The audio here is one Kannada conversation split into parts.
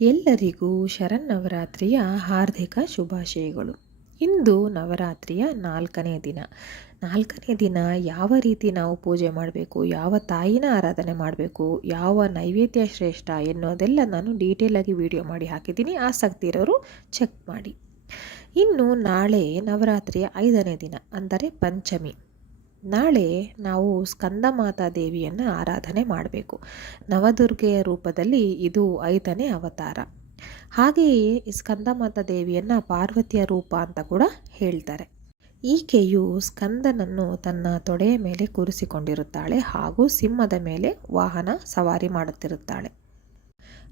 ಎಲ್ಲರಿಗೂ ಶರನ್ನವರಾತ್ರಿಯ ಹಾರ್ದಿಕ ಶುಭಾಶಯಗಳು. ಇಂದು ನವರಾತ್ರಿಯ 4ನೇ ದಿನ. 4ನೇ ದಿನ ಯಾವ ರೀತಿ ನಾವು ಪೂಜೆ ಮಾಡಬೇಕು, ಯಾವ ತಾಯಿನ ಆರಾಧನೆ ಮಾಡಬೇಕು, ಯಾವ ನೈವೇದ್ಯ ಶ್ರೇಷ್ಠ ಎನ್ನುವುದೆಲ್ಲ ನಾನು ಡೀಟೇಲಾಗಿ ವಿಡಿಯೋ ಮಾಡಿ ಹಾಕಿದ್ದೀನಿ. ಆಸಕ್ತಿ ಇರೋರು ಚೆಕ್ ಮಾಡಿ. ಇನ್ನು ನಾಳೆ ನವರಾತ್ರಿಯ 5ನೇ ದಿನ ಅಂದರೆ ಪಂಚಮಿ. ನಾಳೆ ನಾವು ಸ್ಕಂದಮಾತಾ ದೇವಿಯನ್ನು ಆರಾಧನೆ ಮಾಡಬೇಕು. ನವದುರ್ಗೆಯ ರೂಪದಲ್ಲಿ ಇದು 5ನೇ ಅವತಾರ. ಹಾಗೆಯೇ ಈ ಸ್ಕಂದಮಾತಾ ದೇವಿಯನ್ನು ಪಾರ್ವತಿಯ ರೂಪ ಅಂತ ಕೂಡ ಹೇಳ್ತಾರೆ. ಈಕೆಯು ಸ್ಕಂದನನ್ನು ತನ್ನ ತೊಡೆಯ ಮೇಲೆ ಕೂರಿಸಿಕೊಂಡಿರುತ್ತಾಳೆ ಹಾಗೂ ಸಿಂಹದ ಮೇಲೆ ವಾಹನ ಸವಾರಿ ಮಾಡುತ್ತಿರುತ್ತಾಳೆ.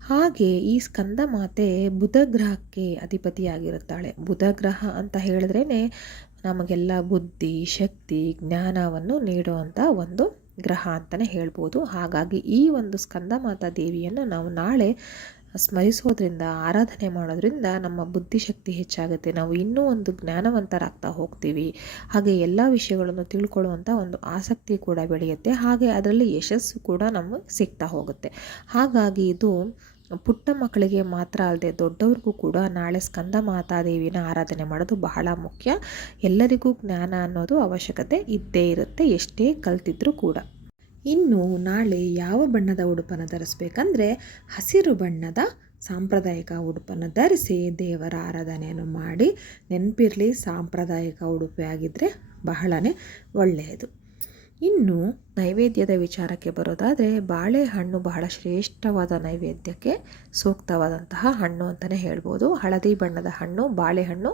ಹಾಗೆ ಈ ಸ್ಕಂದ ಮಾತೆ ಬುಧ ಗ್ರಹಕ್ಕೆ ಅಧಿಪತಿಯಾಗಿರುತ್ತಾಳೆ. ಬುಧ ಗ್ರಹ ಅಂತ ಹೇಳಿದ್ರೇ ನಮಗೆಲ್ಲ ಬುದ್ಧಿ, ಶಕ್ತಿ, ಜ್ಞಾನವನ್ನು ನೀಡುವಂಥ ಒಂದು ಗ್ರಹ ಅಂತಲೇ ಹೇಳ್ಬೋದು. ಹಾಗಾಗಿ ಈ ಒಂದು ಸ್ಕಂದ ಮಾತಾ ದೇವಿಯನ್ನು ನಾವು ನಾಳೆ ಸ್ಮರಿಸೋದ್ರಿಂದ, ಆರಾಧನೆ ಮಾಡೋದ್ರಿಂದ ನಮ್ಮ ಬುದ್ಧಿಶಕ್ತಿ ಹೆಚ್ಚಾಗುತ್ತೆ. ನಾವು ಇನ್ನೂ ಒಂದು ಜ್ಞಾನವಂತರಾಗ್ತಾ ಹೋಗ್ತೀವಿ. ಹಾಗೆ ಎಲ್ಲ ವಿಷಯಗಳನ್ನು ತಿಳ್ಕೊಳ್ಳುವಂಥ ಒಂದು ಆಸಕ್ತಿ ಕೂಡ ಬೆಳೆಯುತ್ತೆ. ಹಾಗೆ ಅದರಲ್ಲಿ ಯಶಸ್ಸು ಕೂಡ ನಮಗೆ ಸಿಗ್ತಾ ಹೋಗುತ್ತೆ. ಹಾಗಾಗಿ ಇದು ಪುಟ್ಟ ಮಕ್ಕಳಿಗೆ ಮಾತ್ರ ಅಲ್ಲದೆ ದೊಡ್ಡವ್ರಿಗೂ ಕೂಡ ನಾಳೆ ಸ್ಕಂದ ಮಾತಾ ದೇವಿನ ಆರಾಧನೆ ಮಾಡೋದು ಬಹಳ ಮುಖ್ಯ. ಎಲ್ಲರಿಗೂ ಜ್ಞಾನ ಅನ್ನೋದು ಅವಶ್ಯಕತೆ ಇದ್ದೇ ಇರುತ್ತೆ, ಎಷ್ಟೇ ಕಲ್ತಿದ್ರೂ ಕೂಡ. ಇನ್ನು ನಾಳೆ ಯಾವ ಬಣ್ಣದ ಉಡುಪನ್ನು ಧರಿಸ್ಬೇಕಂದ್ರೆ ಹಸಿರು ಬಣ್ಣದ ಸಾಂಪ್ರದಾಯಿಕ ಉಡುಪನ್ನು ಧರಿಸಿ ದೇವರ ಆರಾಧನೆಯನ್ನು ಮಾಡಿ. ನೆನಪಿರಲಿ, ಸಾಂಪ್ರದಾಯಿಕ ಉಡುಪೆ ಆಗಿದ್ದರೆ ಬಹಳನೇ ಒಳ್ಳೆಯದು. ಇನ್ನು ನೈವೇದ್ಯದ ವಿಚಾರಕ್ಕೆ ಬರೋದಾದರೆ ಬಾಳೆಹಣ್ಣು ಬಹಳ ಶ್ರೇಷ್ಠವಾದ ನೈವೇದ್ಯಕ್ಕೆ ಸೂಕ್ತವಾದಂತಹ ಹಣ್ಣು ಅಂತಲೇ ಹೇಳ್ಬೋದು. ಹಳದಿ ಬಣ್ಣದ ಹಣ್ಣು ಬಾಳೆಹಣ್ಣು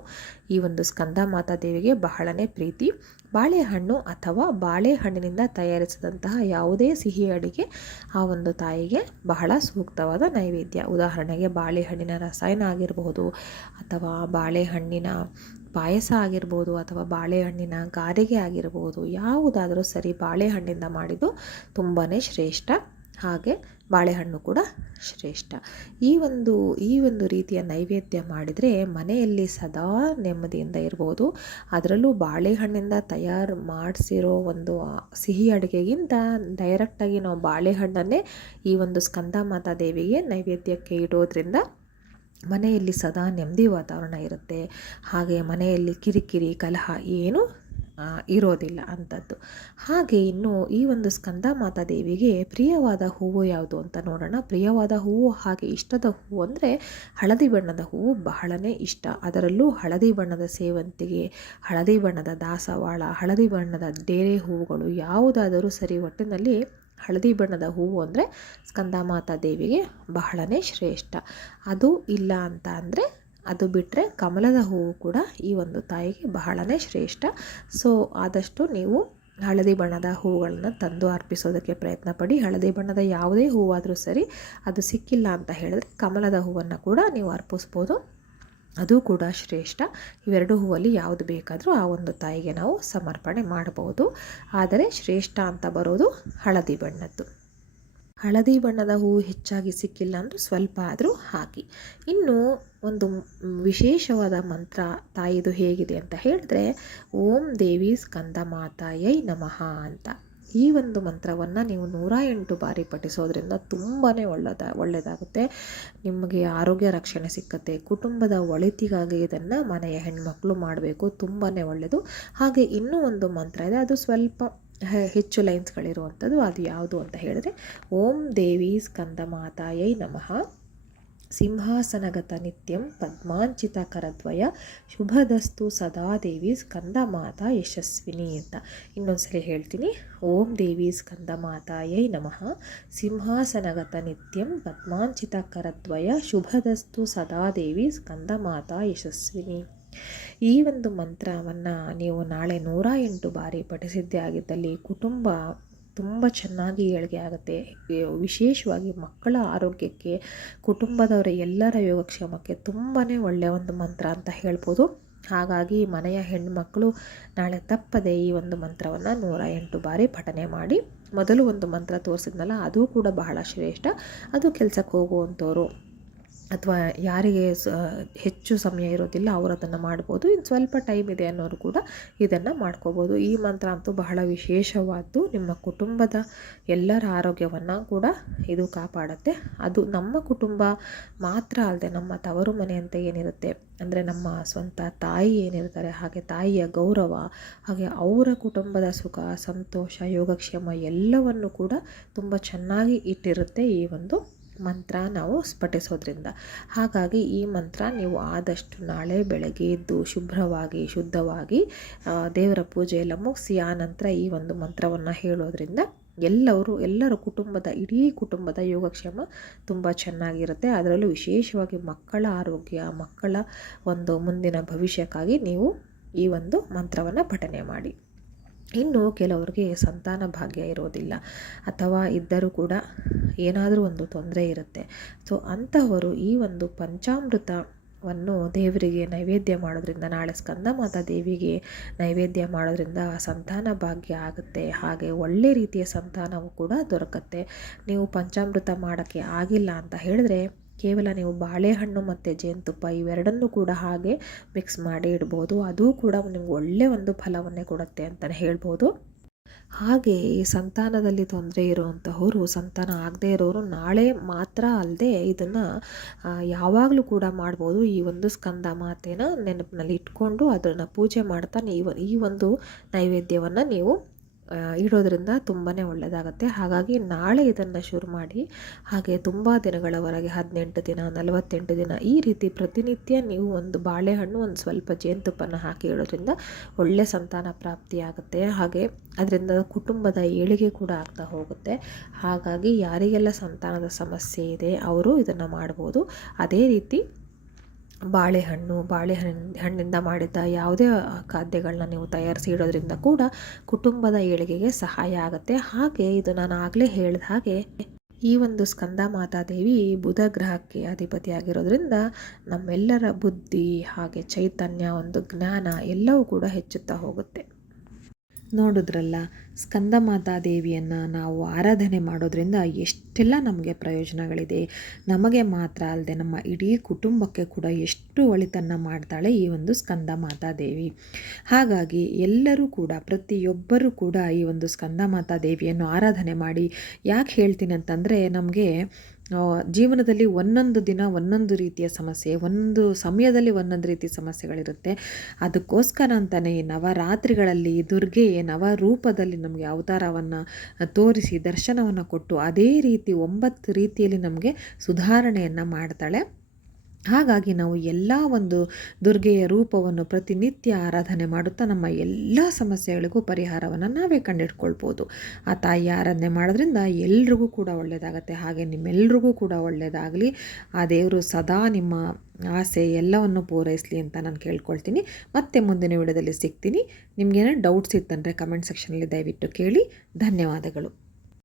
ಈ ಒಂದು ಸ್ಕಂದ ಮಾತಾ ದೇವಿಗೆ ಬಹಳನೇ ಪ್ರೀತಿ. ಬಾಳೆಹಣ್ಣು ಅಥವಾ ಬಾಳೆಹಣ್ಣಿನಿಂದ ತಯಾರಿಸಿದಂತಹ ಯಾವುದೇ ಸಿಹಿ ಅಡಿಗೆ ಆ ಒಂದು ತಾಯಿಗೆ ಬಹಳ ಸೂಕ್ತವಾದ ನೈವೇದ್ಯ. ಉದಾಹರಣೆಗೆ ಬಾಳೆಹಣ್ಣಿನ ರಸಾಯನ ಆಗಿರಬಹುದು, ಅಥವಾ ಬಾಳೆಹಣ್ಣಿನ ಪಾಯಸ ಆಗಿರ್ಬೋದು, ಅಥವಾ ಬಾಳೆಹಣ್ಣಿನ ಗಾರಿಗೆ ಆಗಿರ್ಬೋದು, ಯಾವುದಾದರೂ ಸರಿ ಬಾಳೆಹಣ್ಣಿಂದ ಮಾಡಿದ್ದು ತುಂಬಾ ಶ್ರೇಷ್ಠ. ಹಾಗೆ ಬಾಳೆಹಣ್ಣು ಕೂಡ ಶ್ರೇಷ್ಠ. ಈ ಒಂದು ರೀತಿಯ ನೈವೇದ್ಯ ಮಾಡಿದರೆ ಮನೆಯಲ್ಲಿ ಸದಾ ನೆಮ್ಮದಿಯಿಂದ ಇರ್ಬೋದು. ಅದರಲ್ಲೂ ಬಾಳೆಹಣ್ಣಿಂದ ತಯಾರು ಮಾಡಿಸಿರೋ ಒಂದು ಸಿಹಿ ಅಡುಗೆಗಿಂತ ಡೈರೆಕ್ಟಾಗಿ ನಾವು ಬಾಳೆಹಣ್ಣನ್ನೇ ಈ ಒಂದು ಸ್ಕಂದ ಮಾತಾ ದೇವಿಗೆ ನೈವೇದ್ಯಕ್ಕೆ ಇಡೋದ್ರಿಂದ ಮನೆಯಲ್ಲಿ ಸದಾ ನೆಮ್ಮದಿ ವಾತಾವರಣ ಇರುತ್ತೆ. ಹಾಗೆ ಮನೆಯಲ್ಲಿ ಕಿರಿಕಿರಿ, ಕಲಹ ಏನೂ ಇರೋದಿಲ್ಲ ಅಂಥದ್ದು. ಹಾಗೆ ಇನ್ನು ಈ ಒಂದು ಸ್ಕಂದ ಮಾತಾ ದೇವಿಗೆ ಪ್ರಿಯವಾದ ಹೂವು ಯಾವುದು ಅಂತ ನೋಡೋಣ. ಪ್ರಿಯವಾದ ಹೂವು ಹಾಗೆ ಇಷ್ಟದ ಹೂವು ಅಂದರೆ ಹಳದಿ ಬಣ್ಣದ ಹೂವು ಬಹಳನೇ ಇಷ್ಟ. ಅದರಲ್ಲೂ ಹಳದಿ ಬಣ್ಣದ ಸೇವಂತಿಗೆ, ಹಳದಿ ಬಣ್ಣದ ದಾಸವಾಳ, ಹಳದಿ ಬಣ್ಣದ ಡೇರೆ ಹೂವುಗಳು ಯಾವುದಾದರೂ ಸರಿ, ಒಟ್ಟಿನಲ್ಲಿ ಹಳದಿ ಬಣ್ಣದ ಹೂವು ಅಂದರೆ ಸ್ಕಂದ ಮಾತಾ ದೇವಿಗೆ ಬಹಳನೇ ಶ್ರೇಷ್ಠ. ಅದು ಇಲ್ಲ ಅಂತ ಅಂದರೆ ಅದು ಬಿಟ್ಟರೆ ಕಮಲದ ಹೂವು ಕೂಡ ಈ ಒಂದು ತಾಯಿಗೆ ಬಹಳನೇ ಶ್ರೇಷ್ಠ. ಸೊ ಆದಷ್ಟು ನೀವು ಹಳದಿ ಬಣ್ಣದ ಹೂವುಗಳನ್ನು ತಂದು ಅರ್ಪಿಸೋದಕ್ಕೆ ಪ್ರಯತ್ನ ಪಡಿ. ಹಳದಿ ಬಣ್ಣದ ಯಾವುದೇ ಹೂವಾದರೂ ಸರಿ, ಅದು ಸಿಕ್ಕಿಲ್ಲ ಅಂತ ಹೇಳಿದ್ರೆ ಕಮಲದ ಹೂವನ್ನು ಕೂಡ ನೀವು ಅರ್ಪಿಸ್ಬೋದು, ಅದು ಕೂಡ ಶ್ರೇಷ್ಠ. ಇವೆರಡು ಹೂವಲ್ಲಿ ಯಾವುದು ಬೇಕಾದರೂ ಆ ಒಂದು ತಾಯಿಗೆ ನಾವು ಸಮರ್ಪಣೆ ಮಾಡಬಹುದು. ಆದರೆ ಶ್ರೇಷ್ಠ ಅಂತ ಬರೋದು ಹಳದಿ ಬಣ್ಣದ್ದು. ಹಳದಿ ಬಣ್ಣದ ಹೂವು ಹೆಚ್ಚಾಗಿ ಸಿಕ್ಕಿಲ್ಲ ಅಂದರೂ ಸ್ವಲ್ಪ ಆದರೂ ಹಾಕಿ. ಇನ್ನು ಒಂದು ವಿಶೇಷವಾದ ಮಂತ್ರ ತಾಯಿದು ಹೇಗಿದೆ ಅಂತ ಹೇಳಿದ್ರೆ, ಓಂ ದೇವಿ ಸ್ಕಂದ ಮಾತಾಯೈ ನಮಃ ಅಂತ. ಈ ಒಂದು ಮಂತ್ರವನ್ನು ನೀವು 108 ಬಾರಿ ಪಠಿಸೋದ್ರಿಂದ ತುಂಬಾ ಒಳ್ಳೆಯದಾಗುತ್ತೆ. ನಿಮಗೆ ಆರೋಗ್ಯ ರಕ್ಷಣೆ ಸಿಕ್ಕತ್ತೆ. ಕುಟುಂಬದ ಒಳಿತಿಗಾಗಿ ಇದನ್ನು ಮನೆಯ ಹೆಣ್ಮಕ್ಳು ಮಾಡಬೇಕು, ತುಂಬಾ ಒಳ್ಳೆಯದು. ಹಾಗೆ ಇನ್ನೂ ಒಂದು ಮಂತ್ರ ಇದೆ, ಅದು ಸ್ವಲ್ಪ ಹೆಚ್ಚು ಲೈನ್ಸ್ಗಳಿರುವಂಥದ್ದು. ಅದು ಯಾವುದು ಅಂತ ಹೇಳಿದ್ರೆ, ಓಂ ದೇವಿ ಸ್ಕಂದ ಮಾತಾಯೈ ನಮಃ ಸಿಂಹಾಸನಗತ ನಿತ್ಯಂ ಪದ್ಮಾಂಚಿತ ಕರದ್ವಯ ಶುಭದಸ್ತು ಸದಾ ದೇವಿ ಸ್ಕಂದ ಮಾತಾ ಯಶಸ್ವಿನಿ ಅಂತ. ಇನ್ನೊಂದ್ಸರಿ ಹೇಳ್ತೀನಿ, ಓಂ ದೇವಿ ಸ್ಕಂದ ಮಾತಾಯೈ ನಮಃ ಸಿಂಹಾಸನಗತ ನಿತ್ಯಂ ಪದ್ಮಾಂಚಿತ ಕರದ್ವಯ ಶುಭದಸ್ತು ಸದಾ ದೇವಿ ಸ್ಕಂದ ಮಾತಾ ಯಶಸ್ವಿನಿ. ಈ ಒಂದು ಮಂತ್ರವನ್ನು ನೀವು ನಾಳೆ 108 ಬಾರಿ ಪಠಿಸಿದ್ದೇ ಆಗಿದ್ದಲ್ಲಿ ಕುಟುಂಬ ತುಂಬ ಚೆನ್ನಾಗಿ ಏಳಿಗೆ ಆಗುತ್ತೆ. ವಿಶೇಷವಾಗಿ ಮಕ್ಕಳ ಆರೋಗ್ಯಕ್ಕೆ, ಕುಟುಂಬದವರ ಎಲ್ಲರ ಯೋಗಕ್ಷೇಮಕ್ಕೆ ತುಂಬಾ ಒಳ್ಳೆಯ ಒಂದು ಮಂತ್ರ ಅಂತ ಹೇಳ್ಬೋದು. ಹಾಗಾಗಿ ಮನೆಯ ಹೆಣ್ಣುಮಕ್ಕಳು ನಾಳೆ ತಪ್ಪದೆ ಈ ಒಂದು ಮಂತ್ರವನ್ನು 108 ಬಾರಿ ಪಠನೆ ಮಾಡಿ. ಮೊದಲು ಒಂದು ಮಂತ್ರ ತೋರಿಸಿದ್ನಲ್ಲ, ಅದು ಕೂಡ ಬಹಳ ಶ್ರೇಷ್ಠ. ಅದು ಕೆಲಸಕ್ಕೆ ಹೋಗುವಂಥವ್ರು, ಅಥವಾ ಯಾರಿಗೆ ಹೆಚ್ಚು ಸಮಯ ಇರೋದಿಲ್ಲ ಅವರು ಅದನ್ನು ಮಾಡ್ಬೋದು. ಇನ್ನು ಸ್ವಲ್ಪ ಟೈಮ್ ಇದೆ ಅನ್ನೋರು ಕೂಡ ಇದನ್ನು ಮಾಡ್ಕೋಬೋದು. ಈ ಮಂತ್ರ ಅಂತೂ ಬಹಳ ವಿಶೇಷವಾದ್ದು. ನಿಮ್ಮ ಕುಟುಂಬದ ಎಲ್ಲರ ಆರೋಗ್ಯವನ್ನು ಕೂಡ ಇದು ಕಾಪಾಡುತ್ತೆ. ಅದು ನಮ್ಮ ಕುಟುಂಬ ಮಾತ್ರ ಅಲ್ಲದೆ ನಮ್ಮ ತವರು ಮನೆ ಅಂತ ಏನಿರುತ್ತೆ, ಅಂದರೆ ನಮ್ಮ ಸ್ವಂತ ತಾಯಿ ಏನಿರ್ತಾರೆ, ಹಾಗೆ ತಾಯಿಯ ಗೌರವ, ಹಾಗೆ ಅವರ ಕುಟುಂಬದ ಸುಖ ಸಂತೋಷ ಯೋಗಕ್ಷೇಮ ಎಲ್ಲವನ್ನು ಕೂಡ ತುಂಬ ಚೆನ್ನಾಗಿ ಇಟ್ಟಿರುತ್ತೆ ಈ ಒಂದು ಮಂತ್ರ ನಾವು ಪಠಿಸೋದ್ರಿಂದ. ಹಾಗಾಗಿ ಈ ಮಂತ್ರ ನೀವು ಆದಷ್ಟು ನಾಳೆ ಬೆಳಗ್ಗೆ ಎದ್ದು ಶುಭ್ರವಾಗಿ ಶುದ್ಧವಾಗಿ ದೇವರ ಪೂಜೆ ಎಲ್ಲ ಮುಗಿಸಿ ಆ ನಂತರ ಈ ಒಂದು ಮಂತ್ರವನ್ನು ಹೇಳೋದ್ರಿಂದ ಎಲ್ಲರ ಕುಟುಂಬದ ಇಡೀ ಕುಟುಂಬದ ಯೋಗಕ್ಷೇಮ ತುಂಬ ಚೆನ್ನಾಗಿರುತ್ತೆ. ಅದರಲ್ಲೂ ವಿಶೇಷವಾಗಿ ಮಕ್ಕಳ ಆರೋಗ್ಯ, ಮಕ್ಕಳ ಒಂದು ಮುಂದಿನ ಭವಿಷ್ಯಕ್ಕಾಗಿ ನೀವು ಈ ಒಂದು ಮಂತ್ರವನ್ನು ಪಠನೆ ಮಾಡಿ. ಇನ್ನು ಕೆಲವರಿಗೆ ಸಂತಾನ ಭಾಗ್ಯ ಇರೋದಿಲ್ಲ, ಅಥವಾ ಇದ್ದರೂ ಕೂಡ ಏನಾದರೂ ಒಂದು ತೊಂದರೆ ಇರುತ್ತೆ. ಸೊ ಅಂಥವರು ಈ ಒಂದು ಪಂಚಾಮೃತವನ್ನು ದೇವರಿಗೆ ನೈವೇದ್ಯ ಮಾಡೋದ್ರಿಂದ, ನಾಳೆ ಸ್ಕಂದಮಾತಾ ದೇವಿಗೆ ನೈವೇದ್ಯ ಮಾಡೋದ್ರಿಂದ ಸಂತಾನ ಭಾಗ್ಯ ಆಗುತ್ತೆ. ಹಾಗೆ ಒಳ್ಳೆ ರೀತಿಯ ಸಂತಾನವು ಕೂಡ ದೊರಕುತ್ತೆ. ನೀವು ಪಂಚಾಮೃತ ಮಾಡೋಕ್ಕೆ ಆಗಿಲ್ಲ ಅಂತ ಹೇಳಿದ್ರೆ ಕೇವಲ ನೀವು ಬಾಳೆಹಣ್ಣು ಮತ್ತು ಜೇನುತುಪ್ಪ ಇವೆರಡನ್ನೂ ಕೂಡ ಹಾಗೆ ಮಿಕ್ಸ್ ಮಾಡಿ ಇಡ್ಬೋದು. ಅದು ಕೂಡ ನಿಮ್ಗೆ ಒಳ್ಳೆಯ ಒಂದು ಫಲವನ್ನೇ ಕೊಡುತ್ತೆ ಅಂತಲೇ ಹೇಳ್ಬೋದು. ಹಾಗೆ ಈ ಸಂತಾನದಲ್ಲಿ ತೊಂದರೆ ಇರುವಂತಹವರು, ಸಂತಾನ ಆಗದೇ ಇರೋರು ನಾಳೆ ಮಾತ್ರ ಅಲ್ಲದೆ ಇದನ್ನು ಯಾವಾಗಲೂ ಕೂಡ ಮಾಡ್ಬೋದು. ಈ ಒಂದು ಸ್ಕಂದ ಮಾತೆನ ನೆನಪಿನಲ್ಲಿ ಇಟ್ಕೊಂಡು ಅದನ್ನು ಪೂಜೆ ಮಾಡ್ತಾ ಈ ಒಂದು ನೈವೇದ್ಯವನ್ನು ನೀವು ಇಡೋದ್ರಿಂದ ತುಂಬಾ ಒಳ್ಳೆಯದಾಗತ್ತೆ. ಹಾಗಾಗಿ ನಾಳೆ ಇದನ್ನು ಶುರು ಮಾಡಿ, ಹಾಗೆ ತುಂಬ ದಿನಗಳವರೆಗೆ 18 ದಿನ 48 ದಿನ ಈ ರೀತಿ ಪ್ರತಿನಿತ್ಯ ನೀವು ಒಂದು ಬಾಳೆಹಣ್ಣು ಒಂದು ಸ್ವಲ್ಪ ಜೇನುತುಪ್ಪನ ಹಾಕಿ ಇಡೋದ್ರಿಂದ ಒಳ್ಳೆಯ ಸಂತಾನ ಪ್ರಾಪ್ತಿಯಾಗುತ್ತೆ. ಹಾಗೆ ಅದರಿಂದ ಕುಟುಂಬದ ಏಳಿಗೆ ಕೂಡ ಆಗ್ತಾ ಹೋಗುತ್ತೆ. ಹಾಗಾಗಿ ಯಾರಿಗೆಲ್ಲ ಸಂತಾನದ ಸಮಸ್ಯೆ ಇದೆ ಅವರು ಇದನ್ನು ಮಾಡ್ಬೋದು. ಅದೇ ರೀತಿ ಬಾಳೆಹಣ್ಣಿಂದ ಮಾಡಿದ ಯಾವುದೇ ಖಾದ್ಯಗಳನ್ನ ನೀವು ತಯಾರಿಸಿ ಇಡೋದ್ರಿಂದ ಕೂಡ ಕುಟುಂಬದ ಏಳಿಗೆಗೆ ಸಹಾಯ ಆಗುತ್ತೆ. ಹಾಗೆ ಇದು ನಾನು ಆಗಲೇ ಹೇಳಿದ ಹಾಗೆ ಈ ಒಂದು ಸ್ಕಂದ ಮಾತಾದೇವಿ ಬುಧ ಗ್ರಹಕ್ಕೆ ಅಧಿಪತಿಯಾಗಿರೋದ್ರಿಂದ ನಮ್ಮೆಲ್ಲರ ಬುದ್ಧಿ ಹಾಗೆ ಚೈತನ್ಯ, ಒಂದು ಜ್ಞಾನ ಎಲ್ಲವೂ ಕೂಡ ಹೆಚ್ಚುತ್ತಾ ಹೋಗುತ್ತೆ. ನೋಡಿದ್ರಲ್ಲ, ಸ್ಕಂದಮಾತಾ ದೇವಿಯನ್ನು ನಾವು ಆರಾಧನೆ ಮಾಡೋದ್ರಿಂದ ಎಷ್ಟೆಲ್ಲ ನಮಗೆ ಪ್ರಯೋಜನಗಳಿದೆ. ನಮಗೆ ಮಾತ್ರ ಅಲ್ಲದೆ ನಮ್ಮ ಇಡೀ ಕುಟುಂಬಕ್ಕೆ ಕೂಡ ಎಷ್ಟು ಒಳಿತನ್ನು ಮಾಡ್ತಾಳೆ ಈ ಒಂದು ಸ್ಕಂದಮಾತಾ ದೇವಿ. ಹಾಗಾಗಿ ಎಲ್ಲರೂ ಕೂಡ, ಪ್ರತಿಯೊಬ್ಬರೂ ಕೂಡ ಈ ಒಂದು ಸ್ಕಂದಮಾತಾ ದೇವಿಯನ್ನು ಆರಾಧನೆ ಮಾಡಿ. ಯಾಕೆ ಹೇಳ್ತೀನಿ ಅಂತಂದರೆ, ನಮಗೆ ಜೀವನದಲ್ಲಿ ಒಂದೊಂದು ದಿನ ಒಂದೊಂದು ರೀತಿಯ ಸಮಸ್ಯೆ, ಒಂದು ಸಮಯದಲ್ಲಿ ಒಂದೊಂದು ರೀತಿಯ ಸಮಸ್ಯೆಗಳಿರುತ್ತೆ. ಅದಕ್ಕೋಸ್ಕರ ಅಂತಲೇ ನವರಾತ್ರಿಗಳಲ್ಲಿ ದುರ್ಗೆಯೇ ನವರೂಪದಲ್ಲಿ ನಮಗೆ ಅವತಾರವನ್ನು ತೋರಿಸಿ ದರ್ಶನವನ್ನು ಕೊಟ್ಟು ಅದೇ ರೀತಿ 9 ರೀತಿಯಲ್ಲಿ ನಮಗೆ ಸುಧಾರಣೆಯನ್ನು ಮಾಡ್ತಾಳೆ. ಹಾಗಾಗಿ ನಾವು ಎಲ್ಲ ಒಂದು ದುರ್ಗೆಯ ರೂಪವನ್ನು ಪ್ರತಿನಿತ್ಯ ಆರಾಧನೆ ಮಾಡುತ್ತಾ ನಮ್ಮ ಎಲ್ಲ ಸಮಸ್ಯೆಗಳಿಗೂ ಪರಿಹಾರವನ್ನು ನಾವೇ ಕಂಡಿಡ್ಕೊಳ್ಬೋದು. ಆ ತಾಯಿ ಆರಾಧನೆ ಮಾಡೋದ್ರಿಂದ ಎಲ್ರಿಗೂ ಕೂಡ ಒಳ್ಳೆಯದಾಗತ್ತೆ. ಹಾಗೆ ನಿಮ್ಮೆಲ್ರಿಗೂ ಕೂಡ ಒಳ್ಳೆಯದಾಗಲಿ. ಆ ದೇವರು ಸದಾ ನಿಮ್ಮ ಆಸೆ ಎಲ್ಲವನ್ನು ಪೂರೈಸಲಿ ಅಂತ ನಾನು ಕೇಳ್ಕೊಳ್ತೀನಿ. ಮತ್ತೆ ಮುಂದಿನ ವಿಡಿಯೋದಲ್ಲಿ ಸಿಗ್ತೀನಿ. ನಿಮಗೇನೋ ಡೌಟ್ಸ್ ಇತ್ತಂದರೆ ಕಮೆಂಟ್ ಸೆಕ್ಷನಲ್ಲಿ ದಯವಿಟ್ಟು ಕೇಳಿ. ಧನ್ಯವಾದಗಳು.